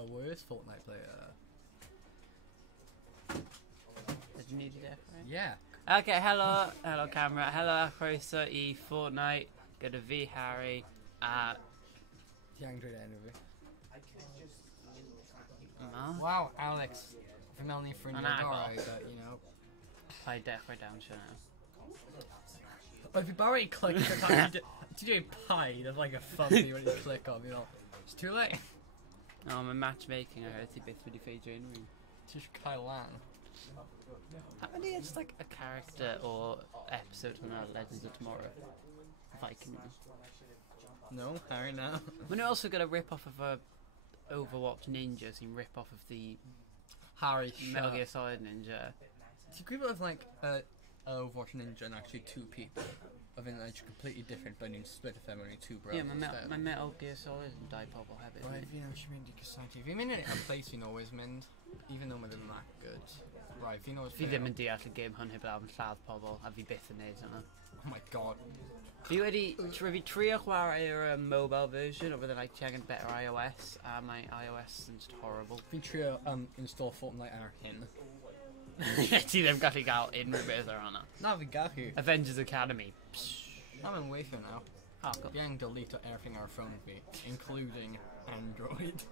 a worse Fortnite player. Did you need to decorate? Yeah. Okay, hello camera, hello croeso I Fortnite, gyda fi Harry, a... Ti angen dweud enw fi. Wow. Wow, Alex. Fi'n meddwl ni'n ffrindiau gorau, but you know. Paid dechrau dawnsio nawr. Oedd fi barod I click, ti'n dweud paid, oedd like a thumbnail when you click on, you know. It's too late. O, mae matchmaking a hyd ti byth wedi ffeidio unrhyw. Ti eisiau cael lan. How many is like a character or episode from Legends of Tomorrow? Viking. No, Harry, no. When you also got a rip off of a Overwatch ninja, so you rip off of the Harry, Metal Gear Solid ninja. Do you agree with like Overwatch Ninja and actually two people? I think they're completely different, but you split of them only two brothers. Yeah, my Metal Gear Solid yn dau pobl hefyd. Right, fi know sy'n mynd I gysylltu. Fi'n mynd i'n place fi'n always mynd, even though mae ddim that good. Right, fi knows. Fi ddim yn deall y game hwn heb law yn lladd pobl, a fi byth yn neud hwnna. Oh my god. Fi wedi trio chwarae mobile version, or like checking better iOS, a mae iOS yn just horrible. Fi'n trio install Fortnite ar hyn. Ti ddim gallu gael unrhyw beth ar hwnna. Na, fi'n gallu. Avengers Academy. I'm in weithio now. Oh, cool. Fi angen delete everything ar phone fi, including Android.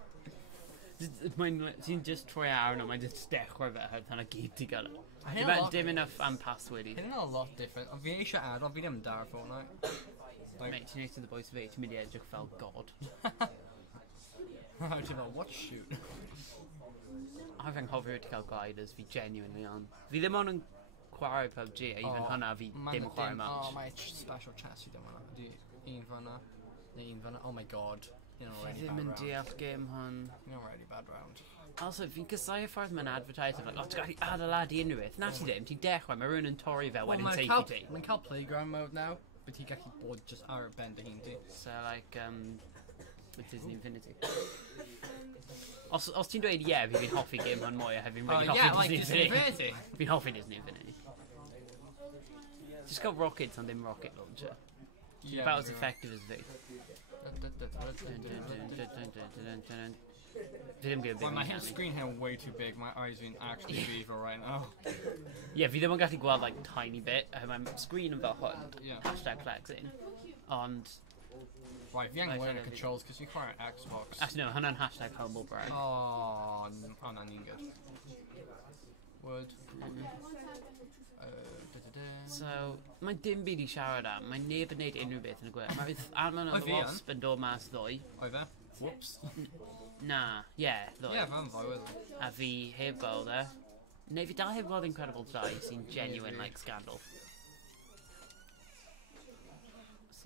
Ti'n just troi ar yna, mae'n just dechrau fe hyd hynna gyd ti gael. Dim enough am password I. Hyn yn a lot different. Fi eisiau add-on, fi ddim yn dar Fortnite. Mate, ti'n neud yn y boys fi, ti'n mynd I edrych fel god. Ti'n fel, what shoot? A fi'n hoffi wedi cael gliders, fi genuinely on. Fi ddim ond yn chwarae PUBG, a even hwnna fi dim yn chwarae much. Oh, mae special chest I ddim hwnna. Un fanna, neu un fanna. Oh my god. You're already Fi ddim yn deall game hwn. You're already bad round. Also, fi'n cysau y ffordd mae'n advertise, like, o, ti'n gallu adeiladu unrhyw beth. Na ti ddim, ti'n dechrau, mae rhywun yn torri fel wedyn take ti. Mae'n cael playground mode now, but ti'n gallu bod just ar y ben dy hun ti. So, like, with Disney Infinity. Os ti'n dweud ie, fi'n hoffi game hwn mwy, a fi'n really hoffi Disney Infinity. Fi'n hoffi Disney Infinity. Just got rockets ond ddim rocket launcher. It's about as effective as fi. Fi ddim gyda big my screen here way too big, my eyes are actually evil right now. Yeah, fi ddim yn gallu gweld like tiny bit, mae'n screen yn fel hwn, hashtag flexing, ond... Right, fi angen wearing controls, cos fi chwarae Xbox. Actually no, hwnna'n hashtag humble brag. Oh, na ni'n good. Word. So, mae dim byd I siarad am, mae neb yn neud unrhyw beth yn y gwe. Mae Arman on the Wasp yn dod mas ddoe. O'i fe? Whoops. Na, ddoe. Ie, fan ddoe wedd. A fi heb gweld e. Neu fi dal heb gweld Incredible 2 sy'n genuine like scandal.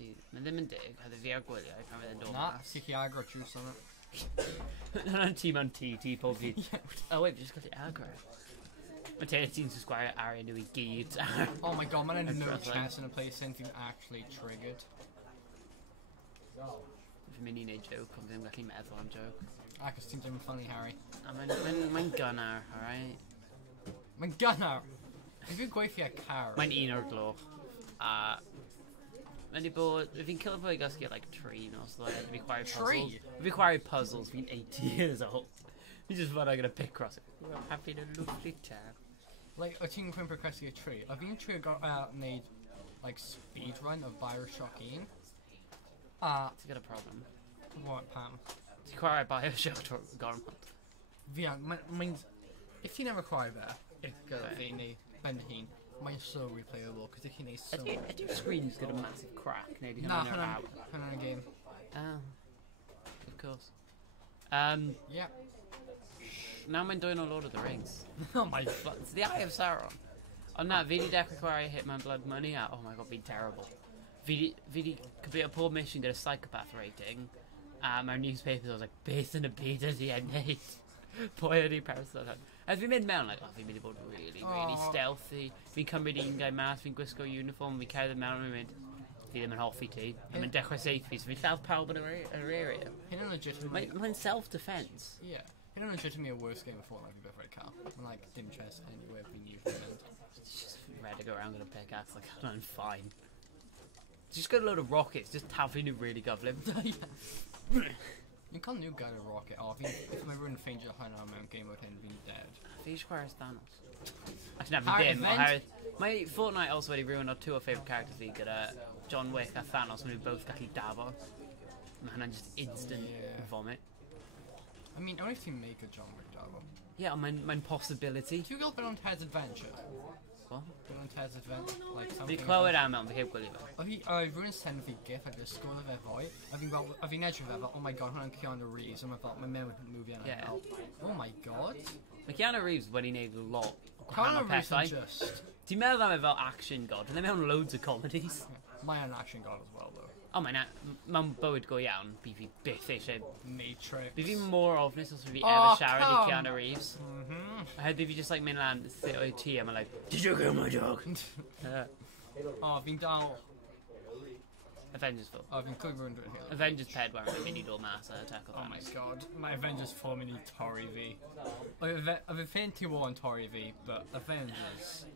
Mae ddim yn dig, a fi ar gwyliau pan fydd yn dod mas. Na, ti'n chi agro juice on it. Hwna'n tîm am ti pob fi. Oh wait, fi jyst gallu agro. Mae ti'n sgwario arian nhw I gyd. Oh my god, mae'n no chance in a place anything actually triggered. Fi'n mynd I neud joke, ond ddim gallu meddwl am joke. Acos ti'n ddim yn funny, Harry. A mae'n gunnar, alright? Mae'n gunnar! Fi'n gweithio car. Mae'n un o'r gloch. A... Mae'n I bod... Fi'n cael fwy gosgu like 3 nos ddoe. Fi'n chwarae puzzles. Fi'n chwarae puzzles, fi'n 8 years old. Fi'n just fod I'm gonna pick cross it. We're having a lovely time. Like, o ti'n gwyn progresio a tree? O fi'n trio wneud, like, speedrun of Bioshock 1. Ti'n got a problem. What, Pam? Ti'n chwarae Bioshock gormod. Fi mae'n... If ti'n ever chwarae fe, gyda fi neu ben dy hun, mae'n so replayable, cos ych chi'n neud so... Ydy'r screen's got a massive crack, neu di Na, hwnna'n y game. Oh. Of course. Yeah. Now mae'n dwy'n o Lord of the Rings. Oh my god. It's the Eye of Sauron. Ond na, fi di dechrau chwarae Hitman Blood Money a, oh my god, fi'n terrible. Fi di complete pob mission gyda psychopath rating, a mae'r newspapers, I was like, beth yn y byd ydi e'n neud? Pwy ydi person hwn? A fi'n mynd mewn, like, fi'n mynd I bod really stealthy. Fi'n cymryd un gai mas, fi'n gwisgo uniform, fi'n cerdded mewn, fi'n mynd, fi ddim yn hoffi ti. A mae'n dechrau safe fi, so fi'n lladd pawb yn yr area. Hyn yn legitimately... Mae'n self-defense. Yeah. Hyn yn legitimately a worse game of Fortnite fi'n beth cael. Mae'n like, dim chest anywhere fi'n usually mynd. It's just ready to go around with a pickaxe, like, I'm fine. Just got a load of rockets, just taffy nhw really gyflym. You can't new guy to rocket off. If my run fainted a hana mewn game with hyn, fi'n dead. Fi chwarae Thanos. Actually, na, fi dim. My Fortnite also wedi ruined our two of favourite characters fi gyda John Wick a Thanos, when we both gallu dafo. Mae hynna'n just instant vomit. I mean, only if you make a John Wick dafo. Yeah, ond mae'n possibility. Do you go on Ted's Adventure? What? Been on Ted's Adventure? Like Fi something clywed am mewn, fi heb gwylio fe. Rwy'n send fi gif ar ysgol fe fwy. A fi'n edrych fe, oh my god, hwnna'n Keanu Reeves, a mae'n mewn movie yna. Yeah. Oh my god. Mae Keanu Reeves wedi wneud lot o Keanu gwahanol Reeves pethau. yn just... Ti'n meddwl am e fel action god, and mewn loads of comedies. Mae'n action god as well, though. O, mae'n bywyd go iawn, bydd fi byth eisiau... Matrix. Bydd fi more ofnus os fi ever siarad i come. Keanu Reeves. A hyd bydd fi just like mynd lan o'i ti a mae'n like, did you kill my dog? Fi'n dal... Avengers 4. Fi'n cwyd rwy'n dwi'n hyn. Avengers 4 yn mynd i dod mas a Attack of Oh my Thanos. god, mae Avengers 4 mynd i torri fi. Fi'n ffein ti yn torri fi, but Avengers...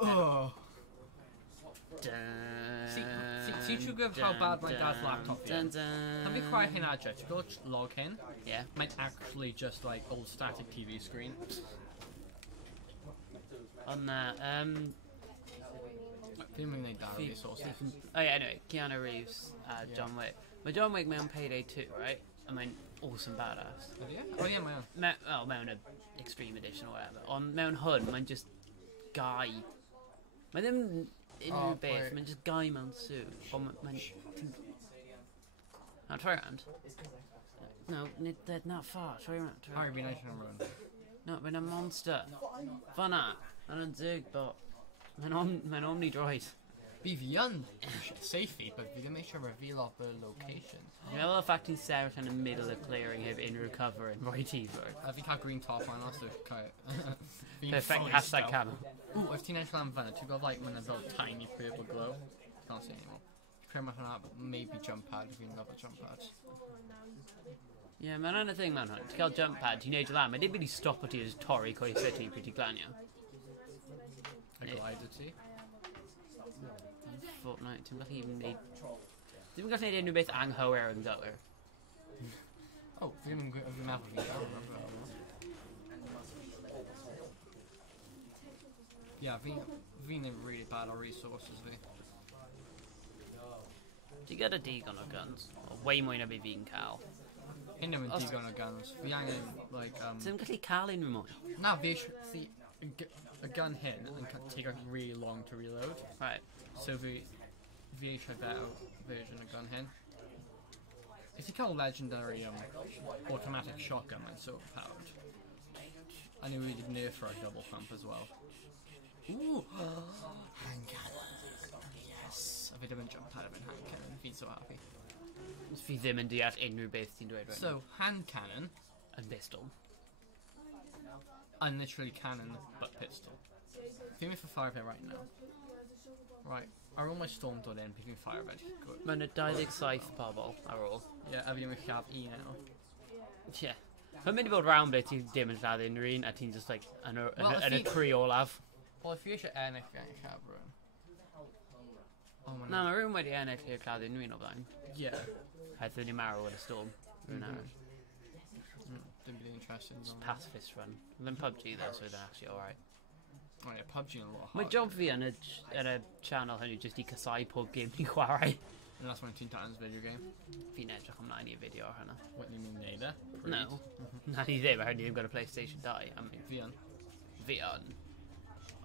Oh. See you give how bad my dad's laptop is. Have you quite hyn adre? To go log in, Yeah. might actually just like old static TV screen. On that, Fi'n mynd i neud dar o resources. oh yeah, anyway, Keanu Reeves, John Wick. Mae John Wick mewn Payday 2, right? A mae'n awesome badass. Oh yeah, mae o'n. Mewn a Extreme Edition or whatever. Ond mewn hwn, mae'n just guy. Mae ddim unrhyw beth, mae'n just guy mewn suit. Ond mae'n... Now, try around. No, they're not far. Try around. Harri, fi'n eisiau yn rhywun. No, mae'n a monster. Fanna. Mae'n dig, but... Mae'n omnidroid. Fi yn safety, but fi ddim eisiau reveal off the location. Dwi'n meddwl y ffact ti'n sefyll yn y middle of clearing heb unrhyw cover yn rhoi ti fwrdd. Fi'n cael green top on, os dwi'n cael... Perfect hashtag camo. Ooh, if ti'n edrych lan fyna, ti'n gweld like when there's a little tiny purple glow? Can't see anymore. Creu mae hwnna, maybe jump pad, fi'n love a jump pad. Ie, mae'n rhan y thing mewn hwn. Ti'n cael jump pad, ti'n neud o lan. Mae ddim wedi stopo ti as torri coesau ti pryd ti'n glanio. A glider ti. Fortnite, ti'n gallu even neud... Ddim yn gallu neud unrhyw beth anghywir yn gywir. Oh, fi'n meddwl fi'n gael. Yeah, fi'n really bad o resources fi. Ti'n gyda digon o guns, o way mwy na fi fi'n cael. Hyn ddim yn digon o guns. Fi angen, like, Ti'n gallu cael unrhyw mwy? Na, fi eisiau... A gun hyn yn take really long to reload. Right. So fi eisiau better version o gun hyn. If you call legendary automatic shotgun, mae'n so powered. I knew we did nerf for a double pump as well. Ooh! Hand cannon! Yes! A fi ddim yn jump pad efo'n hand cannon, fi'n so happy. Fi ddim yn deall unrhyw beth ti'n dweud rhaid. So, hand cannon. And pistol. And literally cannon, but pistol. Fi'n mynd for fire pit right now. Right, ar ôl mae storm dod in, fi'n fire pit. Good. Mae'n 27 pobl ar ôl. Yeah, a fi'n mynd lladd un now. Yeah. Mae'n mynd i bod round bit, ti'n dim yn lladd unrhyw un, a ti'n just like, yn y tri olaf. Well, if fi eisiau ennill gan lladd rhywun. Na, mae rhywun wedi ennill i'r lladd unrhyw un o blaen. Yeah. Heddi ni marw yn y storm. Rhywun arall. Didn't be interesting. It's pacifist run. Then PUBG though, so they're actually alright. Oh yeah, PUBG yn a lot harder. Mae job fi yn y channel hynny just i casau pob game ni'n chwarae. And that's when Teen Titans video game. Fi'n edrych ymlaen i'r fideo ar hynna. What do you mean, neither? No. Na ni ddim, a hynny ddim gyda PlayStation 2. I mean, Fi yn. fi yn.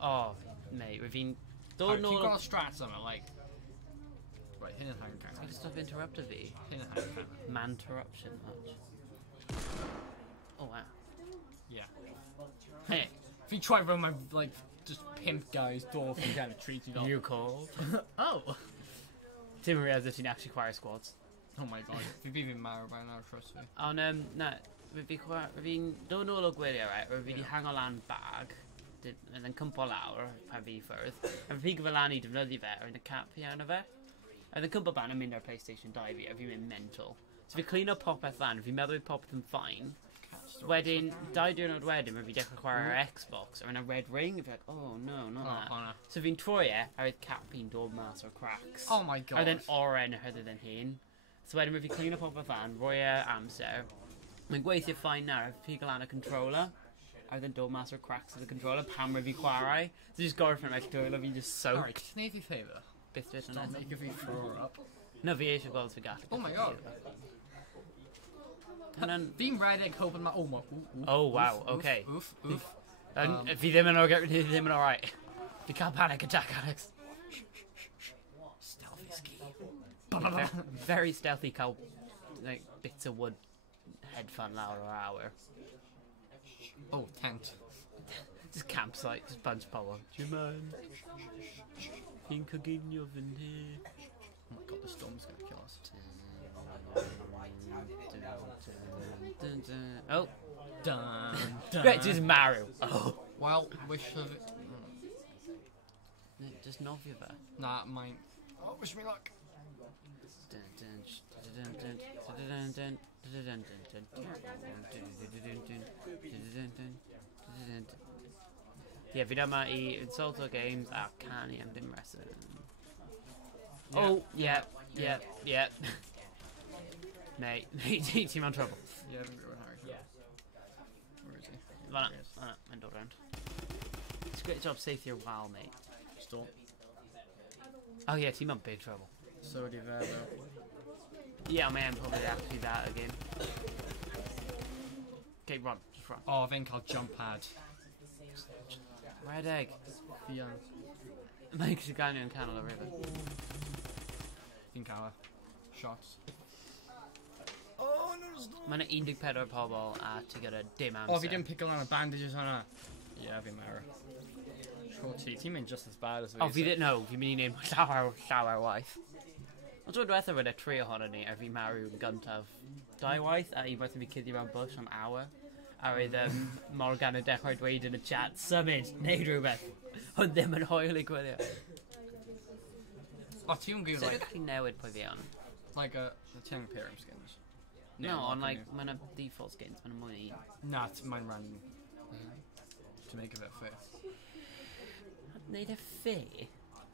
Oh, mate, fi'n dod nôl... Ti'n gweld strats yma, like... Right, hyn yn hand cannon. Ti'n stop interrupted fi? Hyn yn hand cannon. Man-terruption much. Oh, wow. Yeah. Hey, If you try to run my, like, just pimp guy's door from kind of treat you you called. Oh! Ti'n realize that ti'n actually chwarae squads. Oh my god. Fi fi'n marw by now, trust me. Ond, na, fi'n dod nôl o gwylio, right, fe fi di hango lan bag, yn cympo lawr pan fi ffwrdd, a fi gyfer lan i defnyddio fe, yn y cap i arno fe. A yn cympo ban yn mynd ar PlayStation 2 fi, a fi'n mynd mental. So fi clean o popeth lan, fi'n meddwl bydd popeth yn fine. Wedyn, 2 diwrnod wedyn, mae fi dechrau chwarae ar Xbox, a yn a red ring, a fi like, oh no, not that. So fi'n troi a oedd cap fi'n dod mas o'r cracks. Oh my god. A then oren hyder than hyn. So wedyn fi clean up off y fan, rhoi amser. Mae'n gweithio fine nawr, if pigo lan y controller. A wedyn dod mas o'r cracks of the controller, pan fi chwarae. So just gorffen like dwylo fi just soaked. Alright, just neud fi favour. Byth dweud yn Don't eto. make fi throw up. No, fi eisiau gweld fi gallu. Oh my god. Fi'n rhedeg hoping ma... Oh, Oh, wow, okay. Oof, oof. Fi ddim yn alright. Fi cael panic attack, Alex. Stealthy ski. Very stealthy cael like, bits of wood headphone lawr o'r hour. Oh, tent. Just campsite, just bunch of pobl. Do you mind? Fi'n coginio fy'n here. Oh my god, the storm's gonna kill us. Oh. Dun, dun. Right, just Maru. Oh. Well, wish of it. Just nofio fe. Nah, mine. Oh, wish me luck. Yeah, fi dyma I Insulto Games a canu am dim reswm. Oh, yeah. Mate, ti'n mewn trouble. Yeah, I'm going Harry. Yeah. Where is he? Fanna, mae'n dod round. It's a great job safety your wow, mate. Stop. Oh yeah, ti'n mewn big trouble. So do that though. Yeah, man, probably actually that again. Okay, run, just run. Oh, fi'n cael jump pad. Red egg. Fi'n Mae'n gallu ganio yn canol y river. cael shots. Oh, no, stop. Mae'n 14 pobl a ti gyda dim amser. Oh, fi dim pickle on the bandages hwnna. Yeah, fi'n marw. Sure ti'n mynd just as bad as fi. Oh, fi ddim, no, fi'n mynd I wneud llawer waith. Ond dwi'n diwethaf wedi 3 ohono ni a fi marw yn gyntaf 2 waith a unwaith fi cuddio mewn bush am hour. A roedd Morgan yn dechrau dweud yn y chat, symud, neud rhywbeth. Hwn ddim yn hoel I gwylio. Oh, ti'n gwybod, So dwi'n gallu newid pwy fi on? like the Ting Pyram skins. No, on like, mae'n default skins, mae'n mwy I. Nah, mine random. To make it fair. Neud e fair?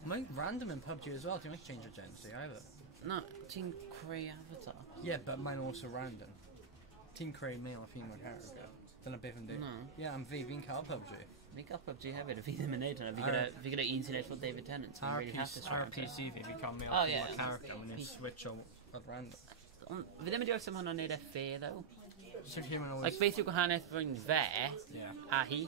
Mine random in PUBG as well, do you make change agency either? No, ti'n creu avatar? Yeah, but mine also random. Ti'n creu male a female character. Dyna beth yn dweud. No. Yeah, am fi'n cael PUBG. Fi'n cael PUBG hefyd, a fi ddim yn neud hwnna. Fi gyda un sy'n neud fel David Tennant, so Ar really hapus ar rhan. PC fi'n cael male Oh, a yeah. female character, and then switch at random. Ond fi ddim yn diolch am hwnna'n neud e fair, though. So human always... Like, beth yw gwahaniaeth rhwng fe Yeah. a hi?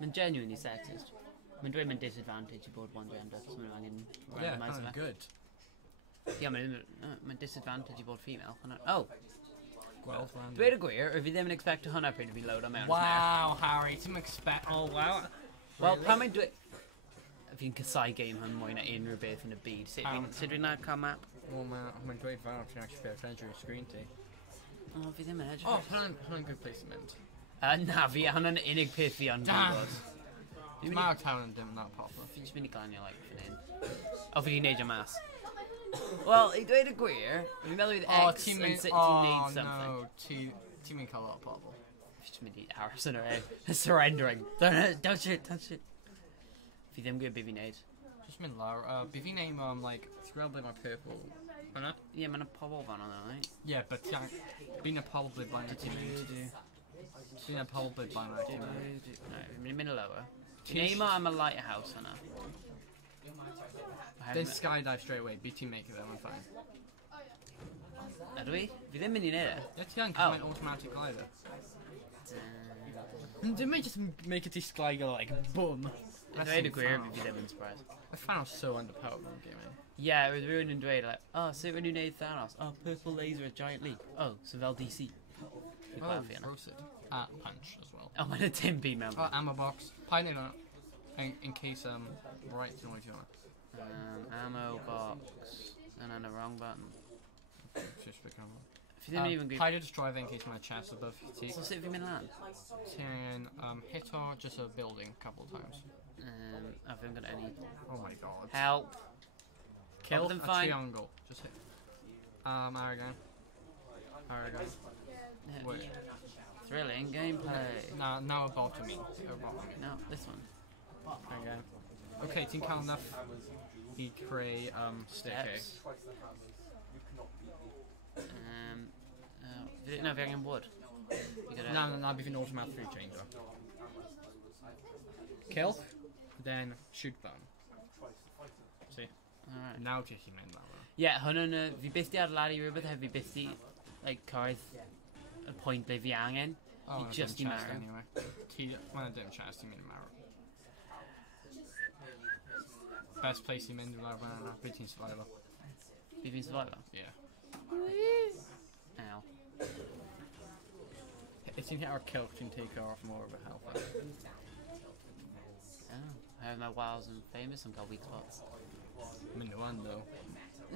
Mae'n genuinely sexist. Mae'n dweud mae'n disadvantage I bod one gender, so mae'n angen Yeah, randomise kind of fe. good. Yeah, mae'n disadvantage I bod female. Oh, Gweld random. dweud y gwir, fi ddim yn expect hwnna pryd fi'n load o mewn. Wow, Harry, ti'n expect... Oh, wow. Wel, pan mae'n dweud... Fi'n cysau game hwn mwy na unrhyw beth yn y byd. Sut dwi'n na cael map? Well, mae'n dweud fel ti'n actually pay attention to screen ti. O, fi ddim yn edrych. Oh, hwnna'n good place to mynd. Na, fi, hwnna'n unig peth fi ond gwybod. Mawr town yn dim that popular. Fi'n just mynd I glanio, like, fan hyn. O, fi di neud o mas. Wel, I dweud y gwir, fi'n meddwl bydd X yn sut ti'n neud something. Oh, no, ti'n mynd cael lot o pobl. Fi'n just mynd I aros yn yr egg. Surrendering. Don't shit. Fi ddim gwybod beth fi'n neud. Just mynd lawr. Bydd fi'n neud like, ti'n gweld ble mae purple hwnna? Ie, mae'n y pobl fan o'n right? Yeah, but bydd na pobl ble blaen na ti'n mynd. Bydd na pobl ble blaen na ti'n mynd. No, fi'n mynd y lower. Ti'n neud mo am y lighthouse hwnna. Then skydive straight away, bydd ti'n make it there, mae'n fine. Ydw I? Fi ddim mynd I neud e. Yeah, ti'n cael automatic either. Dim mynd just make it sglaigol, like, boom. Dweud y gwir, fi ddim yn surprised. I found it so underpowered in gaming. Yeah, roedd rhywun yn dweud, like, oh, sut wna'n nhw'n neud Thanos? Oh, purple laser, a giant leap. Oh, so fel DC. Fi Oh, gweld fi yna. roasted. Punch as well. Oh, mae'n y dim byd mewn. Oh, ammo box. Pa'n neud hwnna? In case, right, ti'n oed hwnna. Ammo box. And then the wrong button. Just pick ammo. Fi ddim yn even gwybod. Paid just drive in case my chest above ti. So sut fi'n mynd lan? Ti'n hit or just a building a couple of times. I haven't got any. Oh my god. Help. Kill them A fine. triangle. Just hit. Aragon. Wait. Thrilling gameplay. Now about to me. No, this one. Aragon. Okay, ti'n cael enough I creu stick. Steps. No, fi angen wood. Na, bydd fi'n automatic free changer. Kill, then shoot bone. See? Alright. Now just you mynd fel Ie, hwnnw'n... Fi byth di adladu rhywbeth heb fi byth di... Like, cyrraedd y pwynt ble fi angen. Oh, Fi just i marw. Anyway. Mae'n dim chest i mynd i marw. Best place i mynd i lawr fan yna. Byd ti'n survival. Fi fi'n survivor? Yeah. Ow. If you hit our kill, you can take off more of a health. Oh, I have my wows and famous and got weak spots. Mynd o one though.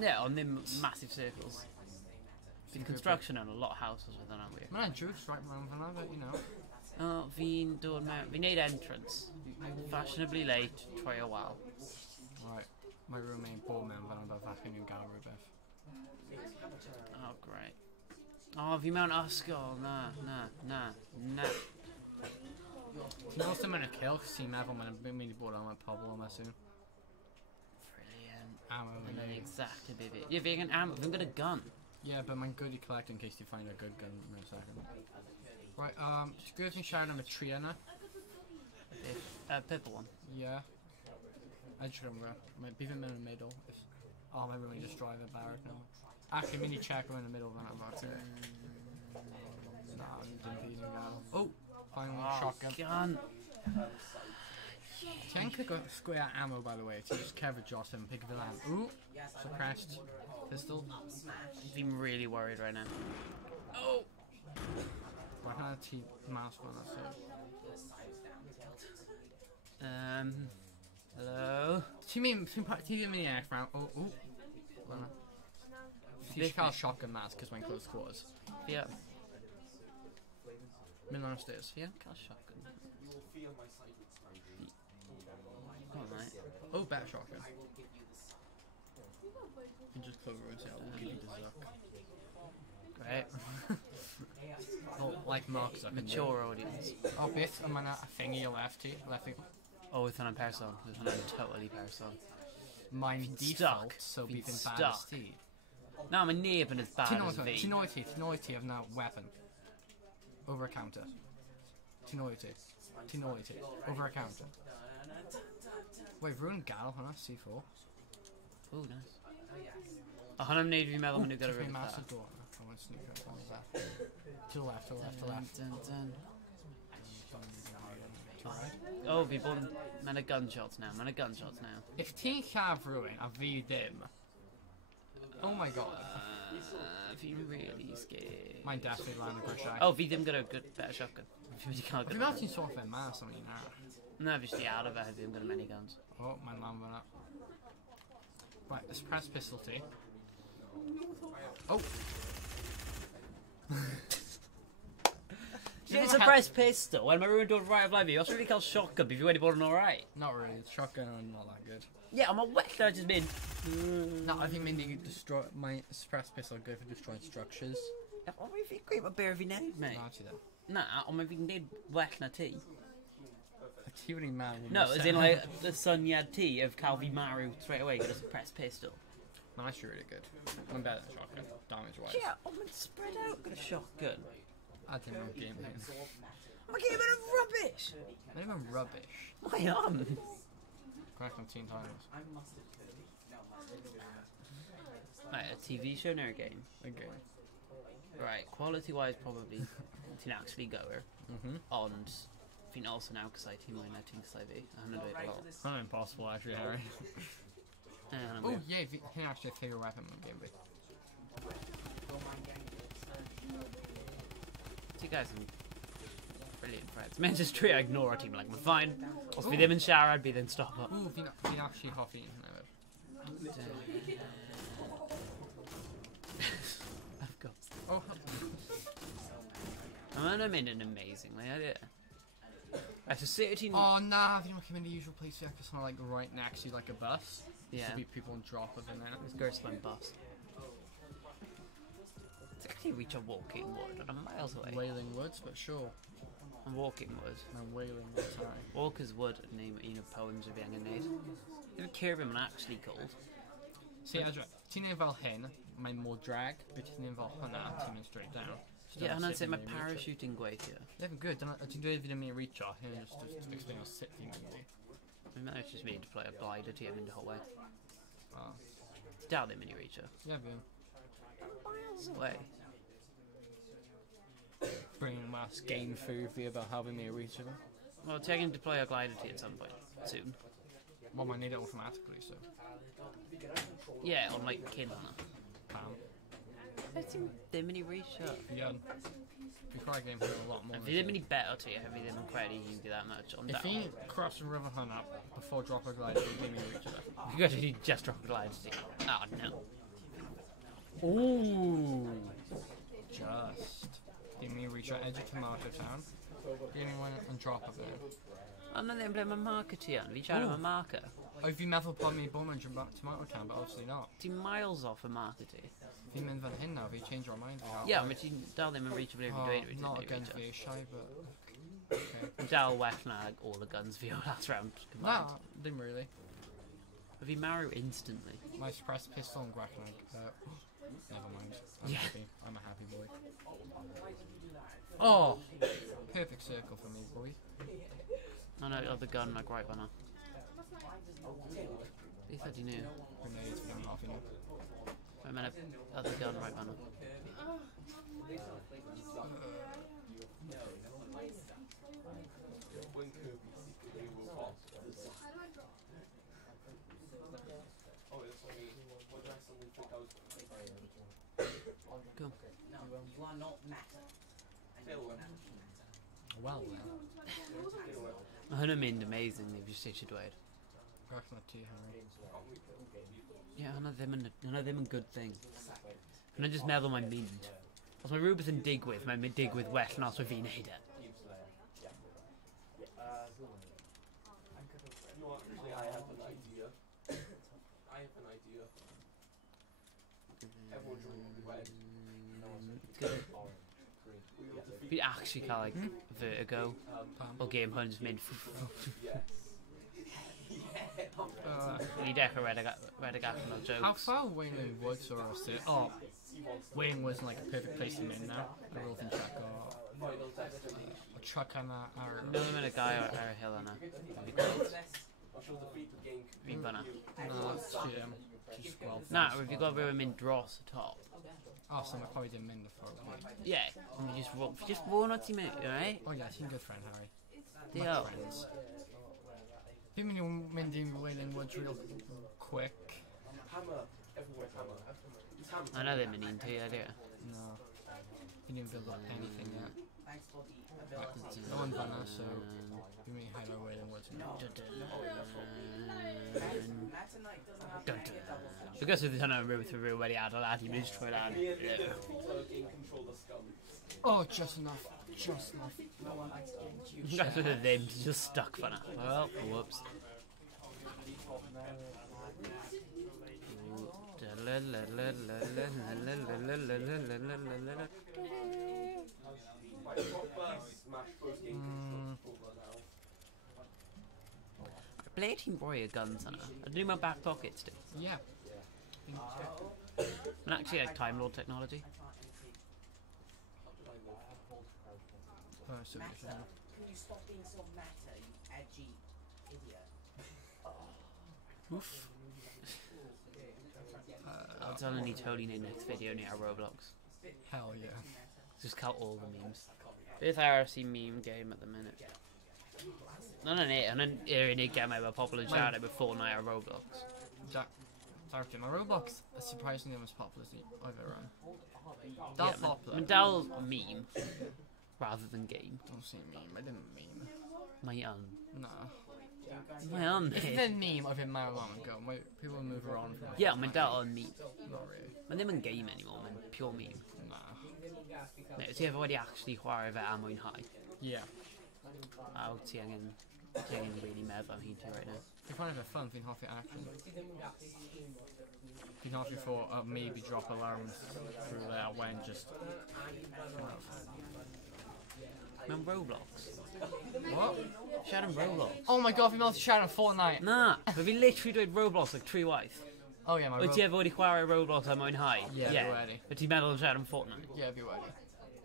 Yeah, on them massive circles. Fi'n construction on a lot of houses with hwnna wir. Mae'n juice right round fan yna, but you know. Oh, fi'n dod mewn... Fi'n neud entrance. Fashionably late, try a while. Right, my roommate bought mewn fan yna fathing yn gael rhywbeth. Oh, great. Oh, fi mewn ysgol. Na. Ti'n also mynd y kill, chos ti'n meddwl mae'n mynd i bod am y pobl yma soon. Brilliant. Ammo And yn then ei. exactly, baby. Yeah, fi angen ammo. Fi'n got a gun. Yeah, but mae'n good i collect in case you find a good gun in a second. Right, ti'n gwybod fi'n siarad am y tri yna? Purple one. Yeah. Edrych am rhaid. Bydd fi'n mynd yn y middle. Oh, mae'n rhywun just drive a barrack now. Actually, mynd i check yn y middle fan yma. Na, dim byd yn gael. Oh! Final shotgun. Gun. Ti'n click on square ammo, by the way. Ti'n just cover Joss and pick the lamp. Ooh! Suppressed. Pistol. I'm really worried right now. Oh! Why can't I see mouse one? That's it. Hello? Ti'n ddim yn ei eich round. Oh, ooh. Ti'n just cael shotgun mas, cos mae'n close quarters. Yeah. Mynd lan stairs. Yeah, cael shotgun. Come on, mate. Oh, better shotgun. You can just close roads out. We'll give you the zuck. Great. Oh, like Mark Zuckerberg. Mature audience. Oh, beth, a mae'n a thingy o lefty. Oh, with hwnna'n person. With hwnna'n totally person. Mae'n default, so bydd yn bad as ti. No, mae neb yn as bad as fi. Ti'n oed ti have now weapon. Over a counter. Ti'n oed ti. Over a counter. Wait, rhywun gael hwnna, C4. Ooh, nice. O, hwnna'n neud fi meddwl maen nhw gyda rhywun massive door. I want to sneak up on the back. To the left. Oh, fi bod... Mae'n a gunshots now. If ti'n lladd rhywun a fi ddim... Oh my god. Fi'n really scared. Mae'n definitely lan y grisiau. Oh, fi ddim gyda good better shotgun. Fi wedi cael Fi'n meddwl ti'n sort fe mas am un ar. Na, fi jyst i ar o fe, fi ddim gyda many guns. Oh, mae'n lan fyna. Right, let's press pistol ti. Oh! It's a press pistol, when mae rhywun dod right o blaen fi, os rwy'n cael shotgun, fi wedi bod yn alright. Not really, shotgun are not that good. Yeah, ond mae well na jyst mynd... No, I think mynd i destroy... My suppress pistol good for destroying structures. Ond mae fi'n gweud mae ber fi'n neud, mate. Na, ti ddim. Na, ond mae fi'n neud well na ti. Ti wedi marw. No, as in like, the syniad ti of cael fi marw straight away gyda suppress pistol. No, that's really good. I'm better than shotgun, damage-wise. Yeah, ond mae'n spread out gyda shotgun. I didn't know game hyn. Mae game yn rubbish! Mae'n even rubbish. Mae am! Correct on teen titles. Right, a TV show neu a game? A game. Right, quality-wise probably ti'n actually goer. Ond fi'n also now cysau ti mwy na ti'n cysau fi. A hynny'n dweud lot. Kind of impossible actually, Harry. Oh yeah, hyn actually a figure weapon yn game fi. You guys are brilliant friends. Mae'n just trio ignore team, like, mae'n fine. Os fi ddim yn siarad, bydd yn stop up. Ooh, fi'n actually hoffi hynny. Of course. Oh, Mae'n mynd yn amazingly, idea. Right, so 13... Oh, nah, fi'n mynd in the usual place here, because I'm like right next to like a bus. Yeah. So be people on drop of in there. This girl's my bus. It's actually reach a walking wood, and I'm miles away. Wailing Woods, but sure. I'm walking wood. No, Wailing Woods, sorry. Walker's Wood, name un o poems of young and Nate. Even Kirby, I'm actually called. See, Edra, ti'n neud fel hyn, mae more drag between efo hwnna a ti'n mynd straight down. So Yeah, dyna hwnna'n sut sut mae fi'n mynd i reachio. parachuting gweithio. Ie, fi'n good. Dyna, ti'n dweud fi ddim yn reachio, hyn just explain o sut fi'n mynd i. I mean, it's just me to play a glider to mynd y whole way. Oh. Dal ddim yn i reachio. Ie, fi'n. Miles away. Bringing mass game food fi about how fi'n mynd i reachio. Well, ti'n going to deploy a glider to you at some point soon. Well, mae'n neud it automatically, so. Yeah, on like cyn hwnna. Pam. Ti'n ddim yn i reachio. Fi yn. Fi'n chwarae game hwnna a lot more. Fi ddim yn i bet o ti, fi ddim yn credu you can do that much. Ond If he cross and river hwnna before drop a glide, fi ddim yn reachio fe. you guys need just drop a glider to you. Oh, no. Ooh. Just. Ddim yn reachio edge of Tomato Town. Ddim yn drop a bit. Ond na ddim ble mae marker ti yn. Fi'n siarad am y marker. Oh, fi'n meddwl bod mi bod mewn Tomato Town, but obviously not. Ti'n miles off y marker ti. Fi'n mynd fan hyn nawr, fi change our mind. Yeah, mae ti'n dal ddim yn reach o ble fi'n dweud fi Not ddim yn against reach fi eisiau, but... Okay. Fi'n dal well na all the guns fi o last round Na, combined. ddim really. Fi marrow instantly. My suppressed pistol and Grachnag. Never mind. I'm happy. I'm a happy boy. Oh! Perfect circle for me, boy. Oh no, other gun like right fanna. Beth ydi nhw? Grenades, fi ddim yn hoffi nhw. Right, mae'n other gun right fanna. Cool. You are not matter. Well then. Mae hwnna'n mynd amazing if you say eisiau dweud. Grachnag ti, Harri. Yeah, hwnna ddim yn good thing. Hwnna'n just meddwl mae'n mynd. Os mae rhywbeth yn digwydd, mae'n mynd digwydd well na os mae fi'n neud e. No, actually, I have an idea. I have an idea. Everyone's running red. Fi actually cael like vertigo o game hwn just mynd. Yes. Fi dechrau redig allan o How jokes. far Wayne Woods or us it? Oh, Wayne was in like a perfect place to win now. A roll and check or Final Destiny. a truck on that or No, mae'n y guy ar y hill yna. Fi gweld. I shall defeat the game. Fi'n fanna. no, shoot him. Just well. Na, fi gweld rhywun mynd dros y top. Oh, so I probably didn't mean the for me. Yeah, and you just run at him, alright? Oh yeah, he's a good friend, Harry. They My are. friends. Fi'n mynd i'n Wayne Woods real quick. Hammer. Everywhere's hammer. It's hammer. I know ddim yn un ti, ydy. No. He didn't build up anything yet. Thanks for the ability. No one banner, so you mean hide our Wayne Woods now. Matter Knight doesn't have to make a double switch. Because of hwnna rhywbeth yn rhyw wedi adeiladu, mae'n just trwy lan. Me and the other people are game controller scum. Oh, just enough. Just enough. No one likes getting you. Guys with ddim, just stuck fanna. Well, whoops. Right, proper smash first game controller now. Ble ti'n rhoi y guns yna? Ydyn nhw mewn back pockets ti? Yeah. Mae'n actually like Time Lord technology. So Matter, can you stop being so matter, you edgy idiot? Oof. I'll tell ni totally neud next video ni ar Roblox. Hell yeah. Just cael all the memes. Beth arall sy'n meme game at the minute? No, hwnna'n yr unig gemau mae pobl yn siarad efo Fortnite ar Roblox. Dark my Roblox is surprisingly as popular as I've ever run. Yeah, That popular. Mae'n dal meme, rather than game. Don't say meme, I didn't meme. Mae yn. No. Mae yn, It's mate. the meme of him mile long ago. People move around from Yeah, mae'n dal yn meme. Not really. Mae'n ddim yn game anymore, mae'n pure meme. Nah. Mate, ti efo wedi actually chwarae fe am mwynhau. Yeah. A wyt ti angen really meddwl am hyn ti right now. Fi'n find it fun, fi'n hoffi action. Fi'n hoffi for maybe drop alarms through there when just... Mewn Roblox? What? Siarad am Roblox? Oh my god, fi'n meddwl ti siarad am Fortnite! Na, fe fi literally dweud Roblox like 3 waith. Oh yeah, my Wyt ti efo wedi chwarae Roblox am mwynhau? Yeah, fi wedi. Wyt ti'n meddwl siarad am Fortnite? Yeah, fi wedi.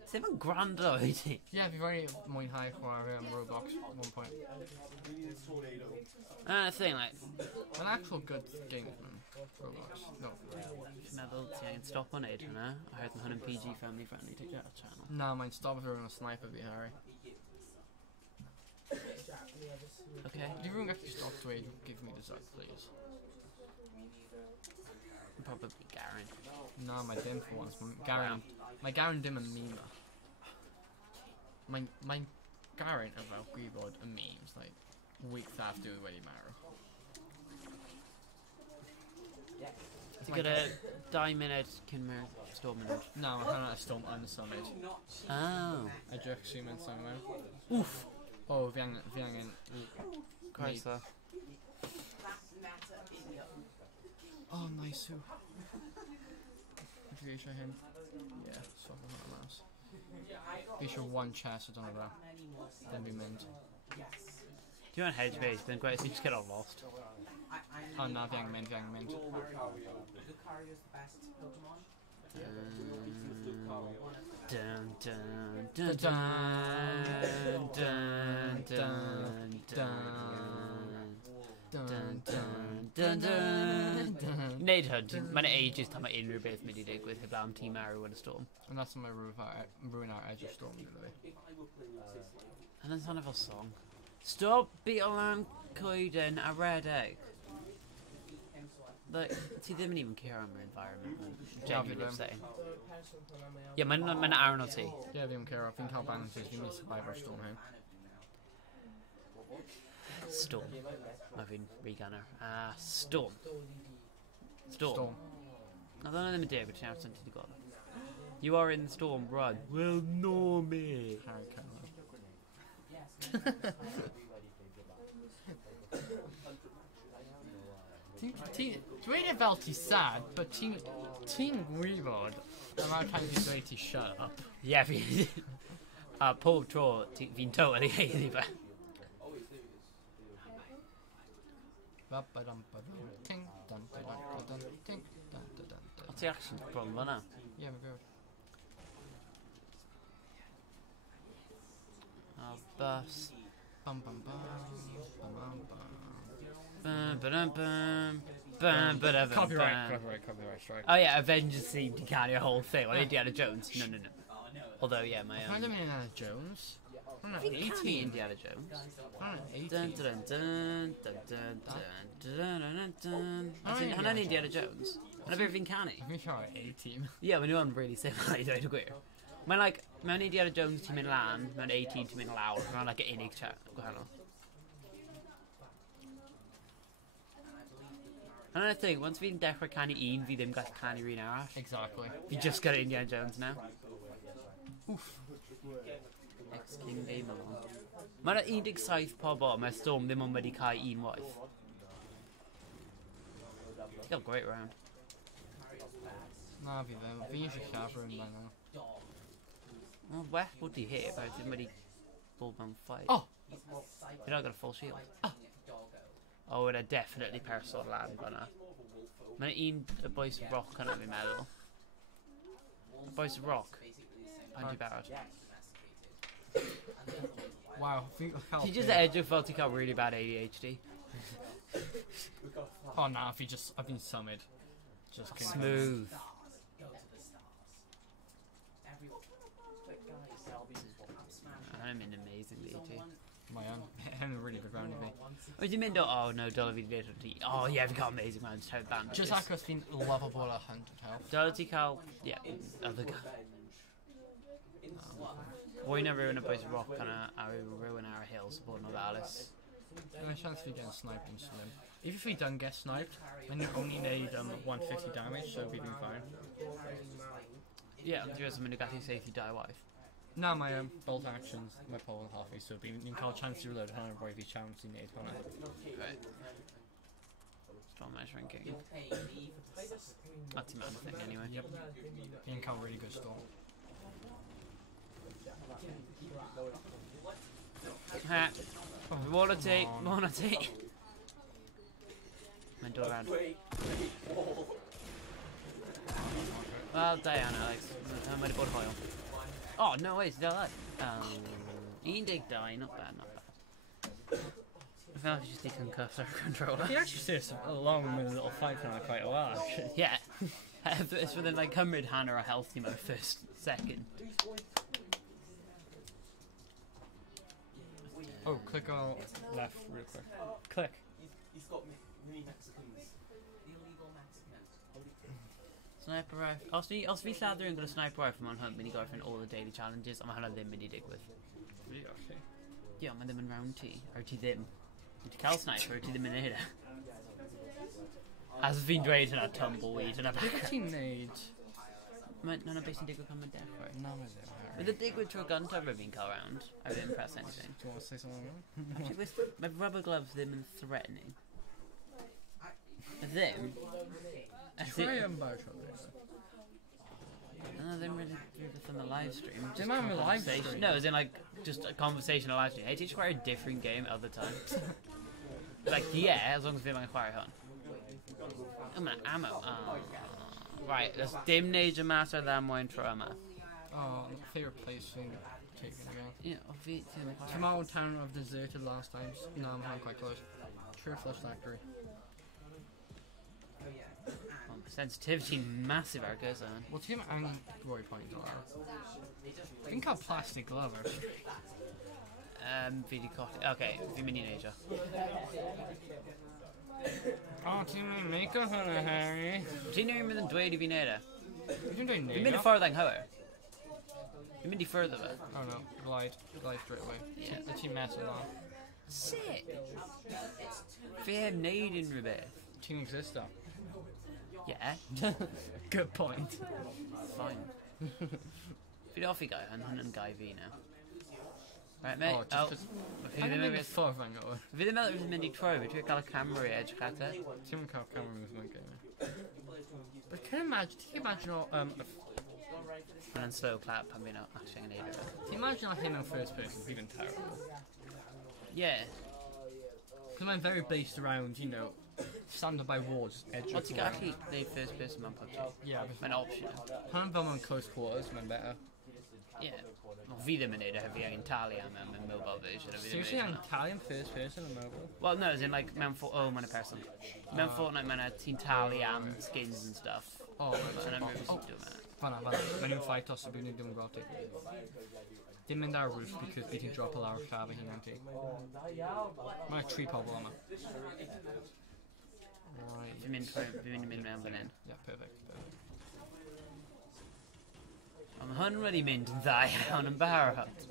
Sef yn gwrando i ti? Yeah, fi very mwynhau chwarae am Roblox at one point. And the thing, like, An actual good game, man. Roblox. No. ti'n meddwl ti angen stop o'n neud hwnna? Oherwydd mae hwn yn PG family friendly, take that channel. Na, mae'n stop rhywun o sniper fi, Harry. Okay. If rhywun gallu stop dweud, give me the Zug, please. Probably Garen. Na, mae dim for once. Mae Garen dim yn meme. Mae Garen yn fel gwybod y memes, like, weeks after we wedi marw. Ti'n gyda 2 munud cyn mae'r storm yn dod? Na, mae hwnna y storm yn symud. Oh. Edrych sy'n mynd symud. Oof. O, fi angen... Croeso. Oh, nice. Fi eisiau hyn. Yeah, swap o hwnna mas. Fi eisiau one chest o dyna bra. Then fi'n mynd. Ti'n meddwl hedge base, byddai'n gweud sy'n just get all lost. Oh, na, fi angen mynd. Lucario is the best Pokemon. Dun dun dun dun dun dun dun dun dun. Neud hwn, mae'n ages tan mae unrhyw beth mynd i digwydd heb am tîm arw yn y storm. And that's my ruin our edge of storm, really. And then son of a song. Stop beetle am coeden a red egg. Like, ti ddim yn even care am your environment, man. Genuinely upsetting. Yeah, mae'n aron o ti. Yeah, fi'n care of. Fi'n cael balances. Fi'n mynd i survive o'r storm hyn. Storm. Mae fi'n reganner. Storm. Storm. Na ddyn nhw ddim yn deg, but ti'n aros yn ti wedi gweld. You are in the storm, run. Well, no, me. Harry Cameron. Dweud e fel ti sad, but ti'n gwybod amount time ti'n dweud ti shut up. Yeah, fi... pob tro, fi'n totally haeddi fe. O ti actually problem fan'na? Yeah, mae'n gwybod. O, bus. Bum bum bum, bum bum bum. Copyright strike. Oh yeah, Avengers theme to carry a whole thing. Well, Indiana Jones. No. Although, yeah, my Find him in Indiana Jones. I'm not Fi'n canu 18. Indiana Jones. I'm not 18. Dun dun dun dun dun dun dun dun dun. Hwnna'n Indiana Jones. Hwnna beth fi'n canu. Fi'n siarad 18. Yeah, mae nhw'n really similar i dweud y gwir. Mae'n like, mewn Indiana Jones ti'n mynd lan, mewn 18 ti'n mynd lawr, mewn like y unig gwahanol. And I think, once fi'n dechrau canu un, fi ddim gallu canu un arall. Exactly. Fi just got Indiana Jones now. Oof. Ex-King Game along. Mae'na 17 pobl, mae Storm ddim ond wedi cael un waith. Ti'n cael great round. Na fi ddim. Fi eisiau llafr yn fan nhw. Well, well, bod ti heb, a ddim wedi bod mewn fight. Oh! You've not got a full shield. Oh, yna definitely person lan fan'na. Mae'n un y boys of rock yna fi'n meddwl. Boys of rock. Andy Barrett. Wow, fi cael... Ti just edrych fel ti cael really bad ADHD. Oh na, I've been summoned. Just kidding. Smooth. I'm in amazingly too. My own. I'm a really good round of me. Wyt ti'n mynd o, oh no, dyle fi wedi dweud o ti. Oh yeah, fi cael amazing rounds, type bandages. Just across fi'n lovable at 100 health. Dyle ti cael, yeah, other guy. Fwy na rhywun y boys of rock yna, a rhywun ar y hills bod yn ofalus. There's a chance of getting sniped in swim. Even if we don't get sniped, then you only need 150 damage, so we'll be fine. Yeah, dwi'n meddwl mynd i gallu seithi dau waith. Na, my bolt actions, my pole and halfway, so ni'n cael chance to reload hwnna roi fi chance i wneud hwnna. Right. Storm mesh ranking. That's the main thing anyway. Yep. Fi'n cael really good storm. Ha! Môn o ti! then do it around. Wall. Well, Diana, Alex. I'm going to put oil. Oh, no, wait, still alive. Dig die, not bad, not bad. I feel like I just deconcussed our controller. He actually stays along with a little fight for quite a while, actually. Yeah. It's within like 100 Hannah or healthy mode first, second. Oh, click on left real quick. Click. He's got mini Mexicans. Illegal Mexicans. Sniper rifle. Os fi lladr yn gyda sniper rifle mewn hunt, mynd I gorffen all the daily challenges, ond mae hwnna ddim mynd I digwydd. Really, actually. Ie, ond mae ddim yn round ti. Ar ti ddim. Ti cael sniper, ti ddim yn neud e. As fi'n dweud hynna tumbleweed yn y Beth back. ti'n neud? Mae hwnna beth sy'n digwydd pan mae'n dechrau. No, mae ddim, Harry. Bydd y digwydd trwy gynta rydw fi'n cael round. I didn't press anything. Do you want to say something? Actually, mae rubber gloves ddim yn threatening. Ddim. Try and buy something. No, ddim really rhywbeth on the live stream. Just Dim am y live conversation. stream? No, as in like, just a conversation on live stream. Hey, did you chwarae a different game other times? Like, yeah, as long as ddim yn chwarae hwn. Oh, man, ammo. Oh. Right, there's dim neud y mas o'r ddamwain tro yma. Oh, favourite place thing taken again. Yeah, o fi ti ddim yn chwarae. Tomorrow Town of deserted last time. No, I'm quite close. True Flush Factory. Oh, sensitivity massive ar gwrs on. Well, ti'n angry point on that? Fi'n cael plastic gloves. Fi di colli. Okay, fi'n mynd I neud o. Oh, ti'n mynd make-up hwnna, Harry. Ti'n mynd yn dweud I fi neud e? Fi'n dweud Fi'n mynd I neud. ffordd anghywir. Fi'n mynd I ffyrdd o fe. Oh no, glide straight away. Yeah. The team mess with that. Sick! Fi heb neud unrhyw beth. Team exists though. Yeah. Good point. Fine. Fi di offi gai hwn yn gai fi now. Right, mate. Oh, just 'cause Fi I'm ddim gonna yn make ffordd fan go. Fi ddim yn mynd I troi, fi dwi'n cael y camera I edrych at e. Ti'n mynd cael camera movement game. But can you imagine all, Yn slow clap pan fi'n actually yn neud o. can you imagine like him in first person feeling terrible? Yeah. Because I'm very based around, you know, standing by walls, edge O of ti'n wall. gallu neud first person mewn PUBG? Yeah, but Mae'n optional. pan fel mewn close quarters, mae'n better. Yeah. Wel, fi ddim yn neud o hefyd angen talu am mewn mobile version. a fi ddim yn Seriously, neud I'm hwnna. Italian first person in mobile. Well, no, as in like mewn mae'n a person. Mewn Fortnite mae'n ti'n talu am skins and stuff. Oh, So I'm really oh, doing that. fanna. Mae'n nhw'n fight os ydyn nhw'n gweld ti. Dim mynd ar roof because fi ti'n drop o lawr llaw fy hunan ti. Mae'n 3 pobl yma. Right. Fi'n mynd mewn fan hyn. Yeah, perfect. Ond mae hwn wedi mynd yn dda iawn yn barod.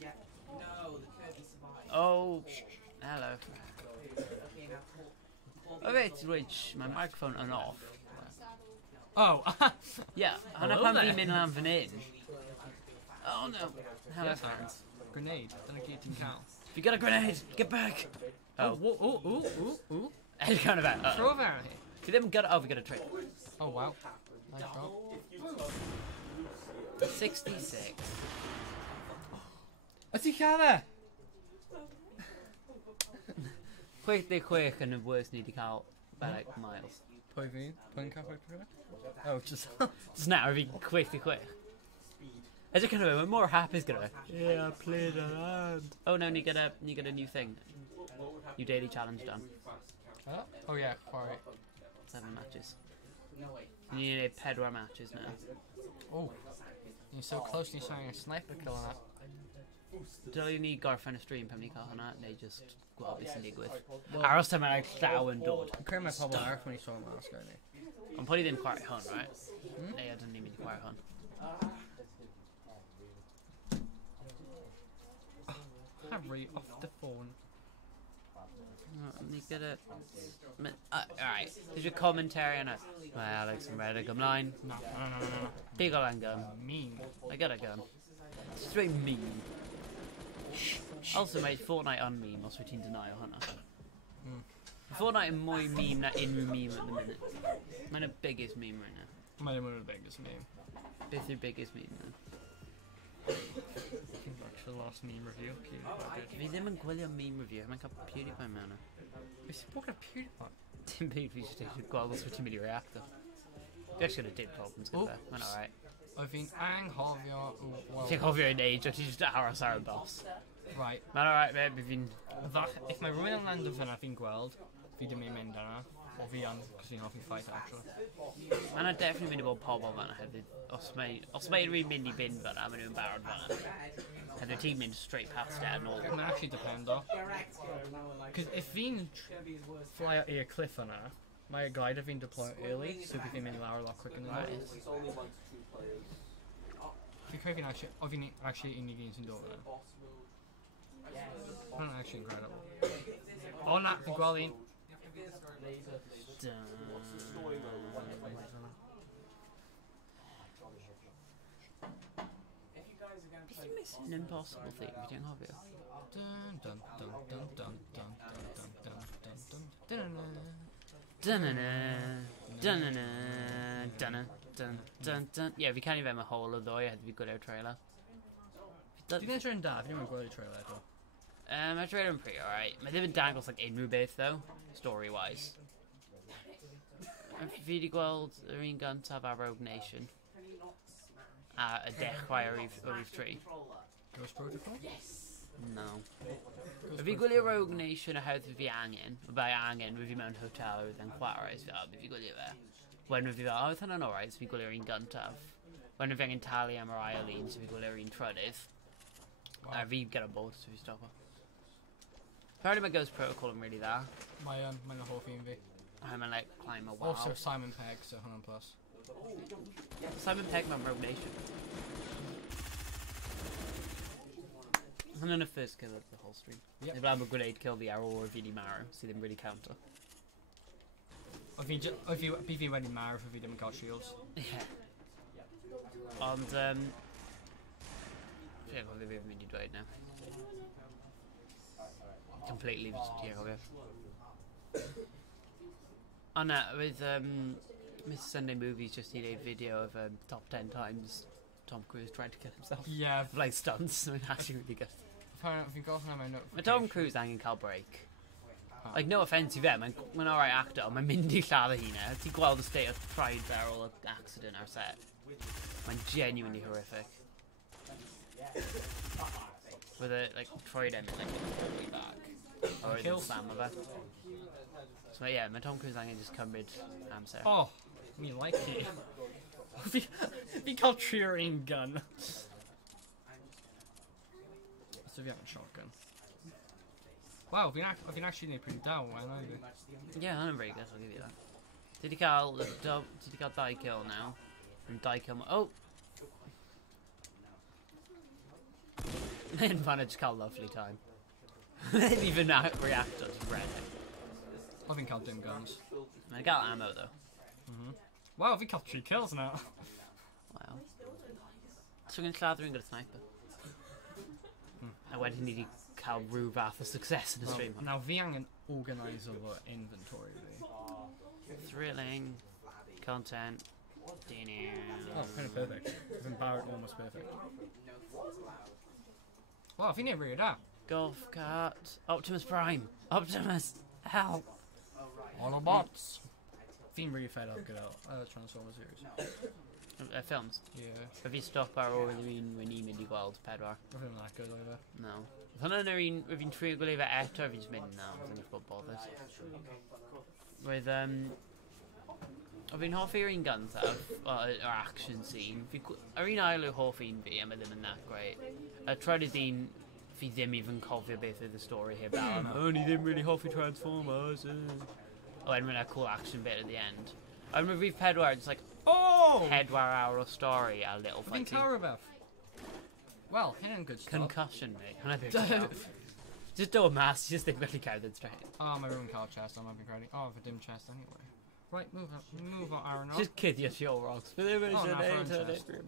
Yeah. No, the Kirby survived. Oh, hello. Okay, now O reit, Rich, mae microphone yn off. Oh! Yeah, hwnna Hello pan there. fi'n mynd lan fan hyn. Oh no. Hello, Yes, fans. Grenade. Dyna gyd ti'n cael. You got a grenade! Get back! Oh, Oh, ooh. edrych kind of out. Throw it out here. Fi ddim yn gyda... Oh, fi gyda trick. Oh, wow. Nice shot. 66. O ti'n cael e? 66 yn y worst ni wedi cael by like miles. Pwy fi? Pwy'n cael ffordd rhywbeth? Oh, just... So now, fi 66. Edrych kind of out, we're more happy gyda fe. Yeah, I played a land. Oh no, ni gyda new thing. New daily challenge done. Oh yeah, alright. 7 matches. no wait. Ni need 4 matches now. Oh. You're so close to showing a sniper kill on that. Dylai ni gorffen y stream pan ni'n cael hwnna, neu just gweld beth sy'n digwydd. Aros tam yna llaw yn dod. I'm crying my pobl arall when he saw him ask, only. Ond pwy ddim chwarae hwn, right? Neu ydyn ni'n mynd i chwarae hwn. Harry off the phone. Ni gyda... Alright, there's your commentary on it. Mae Alex yn redeg ymlaen. No. Digon lan gun. Mean. I got a gun. It's very mean. Also, mate, Fortnite on meme, os wyt ti'n deny o hwnna. Fortnite yn mwy meme na unrhyw meme at the minute. Mae'n y biggest meme right now. Mae'n one of the biggest meme. Beth yw'r biggest meme now? Seems like the last meme review. PewDiePie did. Fi ddim yn gwylio meme review, mae'n cael PewDiePie mewn o. Is he talking about PewDiePie? Tim Pete we just did goggles for Timmy reactor. We actually got a dip problems good Oh. there. Went alright. I've been anghofio. I think of your age, I just Aros our boss. Right. Man alright mate, we've been If mae rhywun yn land o fyna fi'n gweld, fi ddim yn mynd yna. O fi yn, cos fi'n hoffi fight actually. Man a definitely mynd I bod pobl fanna hefyd. Os mae rwy'n mynd I fynd fanna, maen nhw'n barod fanna. Hefyd y team mynd straight past it and all. Mae'n actually depend o. Cos if fi'n fly i'r cliff yna, mae glider fi'n deploy early, so fi fi'n mynd I lawr a lot quicker than that. It's only 1 to 2 players. Fi'n credu fi'n actually unig un sy'n dod yna. Mae'n actually incredible. O na, fi'n gweld un. Beth yw'n missing an impossible thing, fi di'n hofio? Dun dun dun dun dun dun dun dun dun dun dun. Yeah, fi can't even hole o ddo, I had to be good out trailer. Dwi'n edrych yn da, fi ddim yn gweld y trailer eto. Mae trailer yn pretty alright. Mae ddim yn dangos like unrhyw beth though, story wise. Fi wedi gweld yr un gyntaf ar Rogue Nation. A y dechrau ar Eve 3. Ghost Protocol? No. Fi gwylio Rogue Nation a hawdd fi angen. Bai angen, fi mewn hotel oedd yn chwarae, fi gwylio fe. Wen fi fel, oedd hynny'n alright, fi gwylio'r un gyntaf. Wen fi angen talu am yr ail un, so fi gwylio'r un trydydd. A fi gyda bod, so fi stop o. Apparently mae Ghost Protocol yn really dda. Mae'n hoff un fi. A mae'n like climb a wall. Also Simon Pegg, so hwnna'n plus. Simon Pegg mewn Rogue Nation. Hwnna'n y first kill of the whole stream. Yep. Neu blaen bod gwneud kill fi ar ôl fi di marw, sydd ddim really counter. Fi wedi marw fi ddim yn cael shields. Ie. Ond, ie, fel fi ddim mynd I dweud now. Completely, fi cofio. O na, with Mr Sunday Movies just did a video of top 10 times Tom Cruise tried to kill himself. Yeah. Like stunts, so it's actually really good. Fi'n gofyn am ei Mae Tom Cruise angen cael break. Like, no offence I fe, mae'n alright actor, ond mae'n mynd I lladd y hynna. Ti'n gweld y state of pride barrel of accident ar set. Mae'n genuinely horrific. With a, like, Troy Demming, like, all the way back. Or yn slam o fe. So, yeah, mae Tom Cruise angen just cymryd amser. Oh, me like it. Fi'n cael tri'r un gun. So fi angen shotgun. Wow, fi'n actually neud pretty da o wain, oedd fi. Yeah, I'm very good, I'll give you that. Did he cael 2 kill now? And 2 kill... Oh! Mae'n fan just cael lovely time. Ddim even react on red. O fi'n cael dim guns. Mae'n cael ammo though. Wow, fi'n cael 3 kills now. Wow. So gan lladder yn gyda sniper. A wedyn ni wedi cael rhyw fath o success yn y stream. Now fi angen organise fo inventory fi. Thrilling. Content. Oh, kind of perfect. Fi'n barod almost perfect. Wow, fi'n neud really da. Golf cart. Optimus Prime. Optimus. Help. Autobots. Fi'n really fed up gyda Transformers series. Films. Yeah. Have you stop ar ôl yr un when ni'n mynd I gweld 4? O fi'n that good over. No. Hwna'n yr un, fi'n trio gwylio fe eto, fi'n just mynd na, fi'n just bod bothered. Roedd, o fi'n hoffi'r un gyntaf, yr action scene. Yr un ail yw hoff un fi, a mae ddim yn that great. Y trydydd un, fi ddim even cofio beth oedd y stori heb al. Oh, ni ddim really hoffi Transformers. Oh, and a cool action bit at the end. I remember we've 4, just like, Oh! 4 hour o stori a little Fi'n fighting. cael rhywbeth. Well, hynna'n good stuff. Concussion, mate. Hwnna beth ti'n just do a mass, you just think really counted straight. Oh, my room cael chest, I'm having credit. Oh, for dim chest anyway. Right, move on, Aaron. Just kid your show rocks. But there was Oh, an no, eight for on chest. it.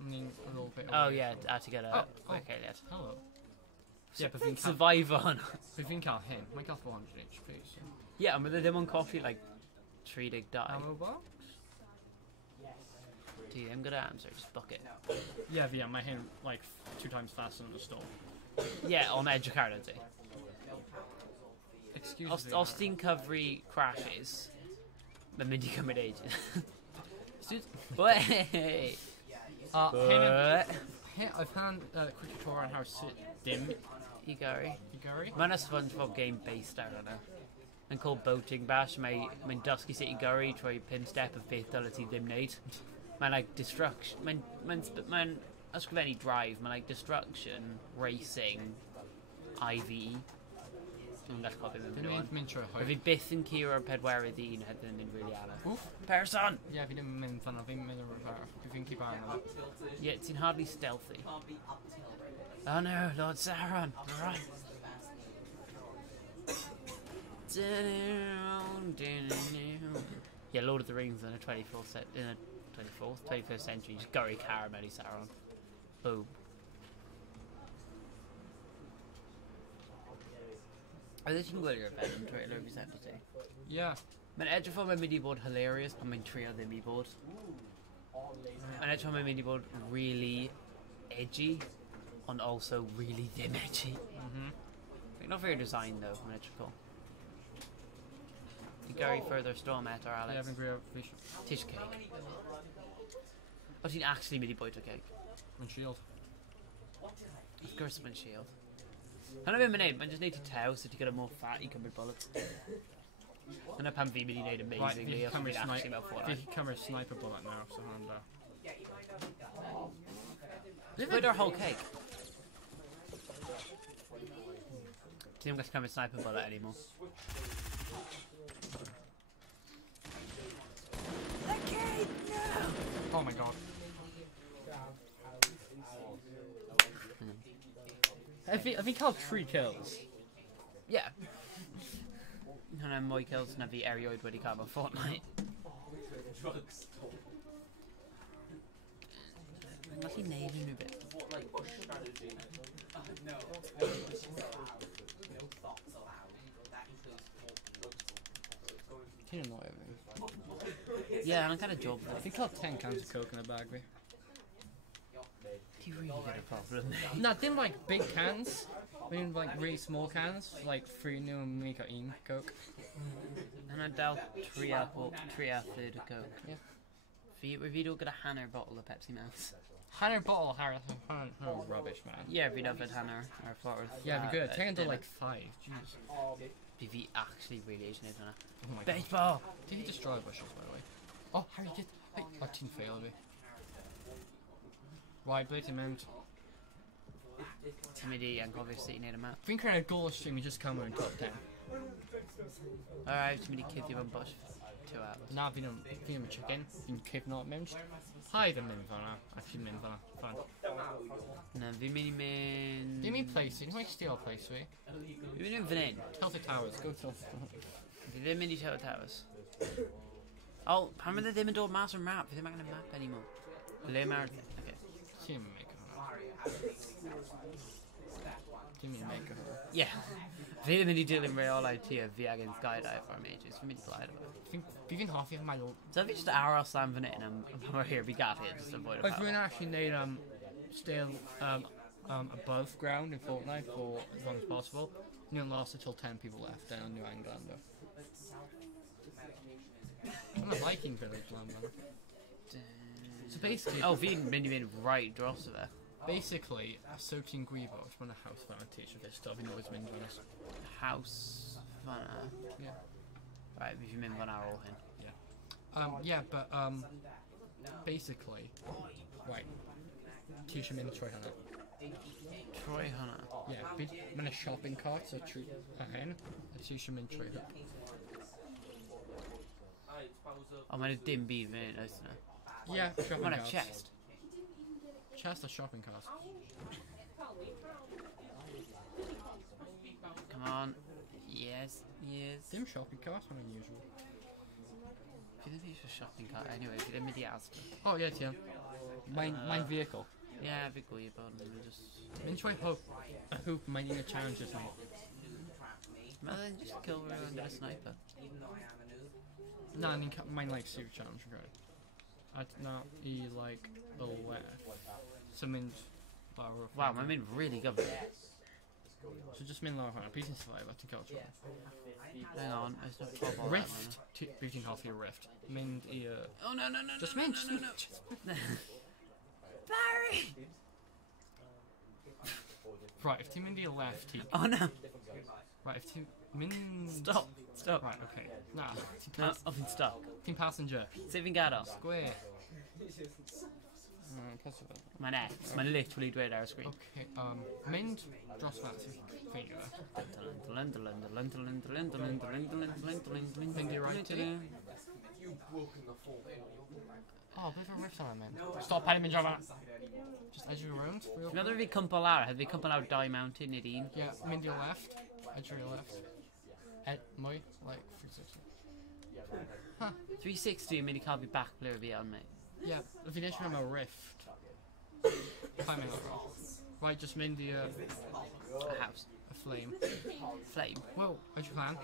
I mean, a little bit Oh away yeah, from- I had to get a Oh, okay lad. Hello. Yeah, but fi'n cael... Survive on. Fi'n cael hyn. Mae'n cael 400 HP, so... Yeah, but they don't coffee like 3 dig die. Ammo box? Do you them good arms or just bucket? Yeah, mae hyn, like, 2 times faster than the store. Yeah, on edge of card, I'd say. Excuse me. Austin Covery crashes. The Mindy coming ages. Wait. I've found a quick tutorial on how to sit dim. Igari. Igari? Man, a SpongeBob game based out on it. And called Boating Bash, my Dusky City Gurry, Troy Pinstep of Fatality Dimnate. Man, like destruction. Man, Ascoveni Drive, man, like destruction, racing, IVE. That's copy them. If you byth yn curo ar pedwar y dyn, hedyn yn really ala. Oof. Person! Yeah, fi ddim yn mynd fan'na, fi'n mynd yn refer. Fi'n keep an on it. Yeah, it's hardly stealthy. Oh no, Lord Sauron, right. Yeah, Lord of the Rings in a 21st century, just Gurry Carameli Sauron. Boom. I think you can go to your event and trailer if you have to say. Yeah. Mae'n edrych fel mae'n mynd i bod hilarious pan mae'n trio ddim i bod. Mae'n edrych fel mae'n mynd i bod really edgy, ond also really ddim edgy. Like, not very design though, mae'n edrych cool. You Gary further storm at or Alex? Yeah, fi'n gwir fish. Tish cake. O ti'n actually mynd i bwyta cake? Mae'n shield. Of course mae'n shield. Hynna beth mae'n neud, mae'n just neud i tew so ti'n gyda more fat i cymryd bullets. Hynna pan fi'n mynd i neud amazingly os fi'n actually mewn Fortnite. Fi'n cymryd sniper bullet now, so hand there. Bwyta our whole cake. Ti ddim gallu cymryd sniper bullet anymore. The cake! No! Oh my god. Have you killed 3 kills? Yeah. Hynna mwy kills na fi erioed wedi cael mewn Fortnite. Mae'n gallu neud unrhyw beth. Ti'n annoy me. Yeah, I'm kind of job. Have you killed 10 cans of coke in a bag, me? Do you really get a problem? No, didn't like big cans. I mean, like really small cans, like 3 new and make a coke. And I dealt 3 apple, 3 third of coke. Yeah. If you don't get a Hanner bottle of Pepsi Max. Hanner bottle, Harri, rubbish, man. Yeah, if you don't have Hanner or Forth. Yeah, it'd be good. Take it to like 5. Jeez. If you actually really aged it, Oh my god. baseball! Did he destroy bushes, by the way? Oh, Harri, get. Hey, our team failed me. Right, Blade meant. Timidity and obviously you need a map. Fi'n credu goal stream, you just come in top 10. Alright, Timidity kid you on bush for 2 hours. Na, fi'n ddim yn chicken. Fi'n cip not mynd. Hi, ddim mynd fan'na. Actually mynd fan'na. Fine. No, fi'n mynd i mynd... Fi'n mynd place, fi'n mynd steal place fi. Fi'n mynd i fan hyn. Tilted Towers, go Tilted Towers. Fi ddim mynd i Tilted Towers. Oh, pan fydd e ddim yn dod mas o'r map? Fi ddim angen y map anymore. Le mae'r... Okay. Ti'n mynd make Ti'n mynd make it. Yeah. Fi ddim mynd i dilyn reolau ti a fi angen skydive am ages. Fi'n mynd i glide efo. Fi fi'n hoffi mae o... So fi just aros am fan hyn am pan we're here, fi gath it, just avoid a If power. we're actually neud still above ground in Fortnite for as long as possible, you can last until 10 people left down New England though. I'm a Viking village land man. So basically, Oh, fi'n mynd i mynd right dros o fe. basically, a Sotin Gwybo, which one a house fan teacher this stuff, you know it's mynd on us. House fanna. Yeah. Right, fi fi'n mynd fan ar ôl hyn. Yeah, but basically, right. Teacher mynd trwy hynna. Troi hwnna. Yeah, mae'n a shopping cart, so trwy hyn, a teacher mynd trwy hynna. O, mae'n dim byd fan hyn, oes yna. Yeah, shopping Mae'n a carts. chest. Chest or shopping cart. Come on. Yes, yes. Dim shopping cart, mae'n unusual. Fi ddim eisiau shopping cart anyway, fi ddim mynd i Asda. Oh, yeah, yeah. Mae'n vehicle. Yeah, fi gwybod, mae'n just... Mynd trwy hoop, mae'n un o challenges ni. Mae'n just kill rhywun gyda sniper. Na, mae'n like super challenge, right? Na, I like the left. So mynd... Wow, mae'n mynd really gyfnod. So just just min lawr hwnna, beth sy'n survive at y cael tro. Hang on, there's no bobble. Rift, beth ti'n hoffi Rift. Mynd i... Oh no. Just no, mynd, no, just no, mynd. Barry! Right, if ti'n mynd i'r left, ti... Oh no. Right, if ti'n mynd... Stop. Right, okay. Na, No, I've been stuck. ti'n passenger. Sut fi'n gadael? Square. Mae'n X, mae'n literally dweud ar y sgrin. Okay, mynd dros fan, ti'n ffeindio fe. Mynd i right ti. You've broken the fall in. Oh, beth yw'r rift am mynd? Stop, paid mynd draw fan. Just edge around. Dwi'n meddwl fi cwmpo lawr, hefyd fi cwmpo lawr 2 mountain nid 1. Yeah, mynd i'r left. Edge i'r left. Mwy, like 360. Huh. 360 yn mynd i cael fi back blur fi on, mate. Yeah, fi'n eisiau am y rift. Pa'n mynd o'r right, just mynd i A house. a flame. Flame. Whoa, edge your plan.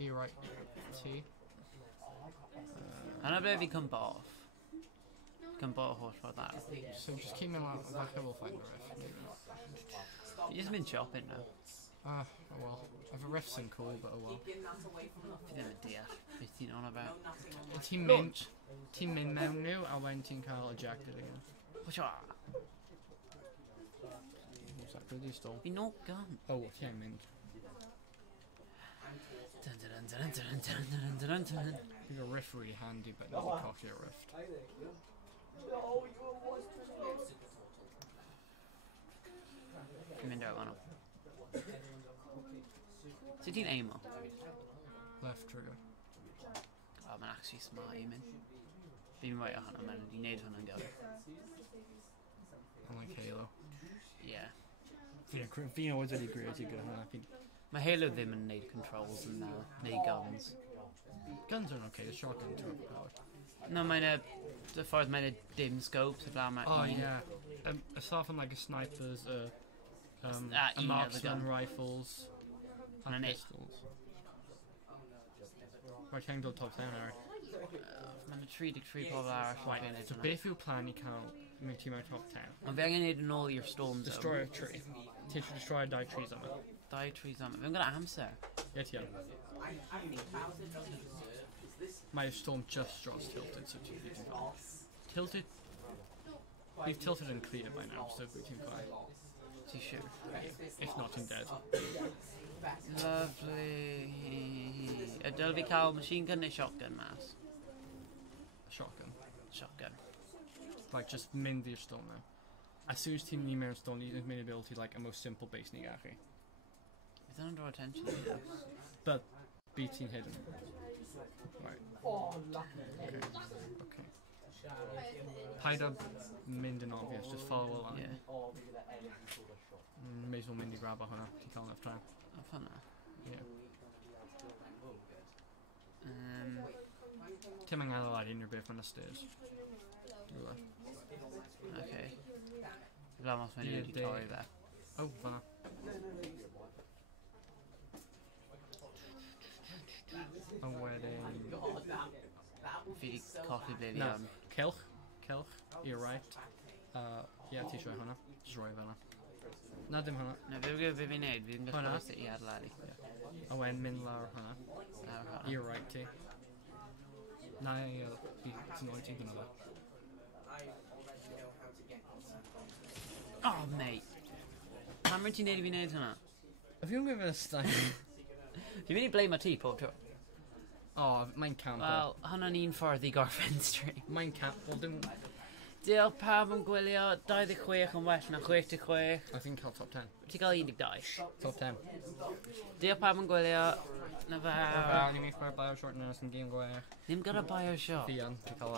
I right T. Hwna ble fi cwmpo off. Cwmpo o holl ffordd ar. So just keep me along, falle we'll find the rift. Fi jyst mynd shopping now. Oh well. I've a rift sy'n cool, but oh well. Fi ddim yn deall beth ti'n on about. Ti'n mynd mewn nhw, a wedyn ti'n cael ejected again. What's What's that good you stole? Fi no gun. Oh, ti'n mynd. You're a rift really handy, but not a cocky rift. Fi'n mynd ar fan o. Sut ti'n aim o? Left trigger. Oh, mae'n actually smart aiming. Fi'n rhaid o hwnna, mae'n wedi gwneud hwnna'n gyfer. Unlike Halo. Yeah. Fi'n always wedi great gyda hwnna. Mae Halo ddim yn neud controls yn neu guns. Guns are okay, the shotgun too overpowered. No, mae'n y ffordd mae'n dim scopes y bla mae Oh yeah. Aside from like a snipers, a un marksman gun. rifles, and And it. pistols. Right, can go top down, Harri. Mae'n y 3 pobl arall yn Right, gwneud so hwnna. beth yw'r plan I cael mynd ti mewn top 10? Ond fi angen neud yn ôl i'r storm zone. Destroy a tree. Ti'n to destroy 2 trees on it. 2 trees am. Fi'n gyda amser. Ie ti yn. Mae'r storm just dros tilted, so ti'n fi'n go. Tilted? We've tilted and cleared by now, so we can fly. Ti siwr? If not, I'm dead. Lovely. Ydel fi cael machine gun neu shotgun mas? Shotgun. Shotgun. Like, just mynd i'r storm now. As soon as ti'n mynd mewn storm, you need ability like a most simple base ni gallu. Bydd yn draw attention i fi. But, beat ti'n hidden. Right. Okay. Okay. Paid a mynd yn obvious, just follow along. Yeah. May as well mynd I grab o hwnna, ti'n cael enough time. O fanna. Yeah. Ti'n mynd gael ar unrhyw beth mewn y stairs. Rwla. Okay. Fla mas mae'n Ie, wedi de. torri fe. Oh, fanna. A wedyn... Fi di colli ble fi No, am. Cilch. Cilch. You're right. Yeah, ti eisiau hwnna. Just roi fe yna. Na dim hwnna. No, fe fi'n neud, fi'n Hwnna? gallu i adeiladu. A wedyn mynd lawr hwnna. Lawr hwnna. You're right ti. Na, ti'n oed ti'n gyda fe. Oh, mate. Pam rydyn ti'n neud I fi neud hwnna? Have you given a style? Fi'n mynd I blame ti pob tro. Oh, mae'n camp. Wel, hwnna'n un ffordd I gorffen stream. Mae'n camp. Well, dim... Diolch pawb yn gwylio 26 yn well na 66. I think cael top 10. Ti'n cael 12. Top 10. Diolch pawb yn gwylio. Na fa. Ni'n mynd for bio shortness yn game gwech. Ddim gyda Bioshock. Fi yn. Ti'n cael...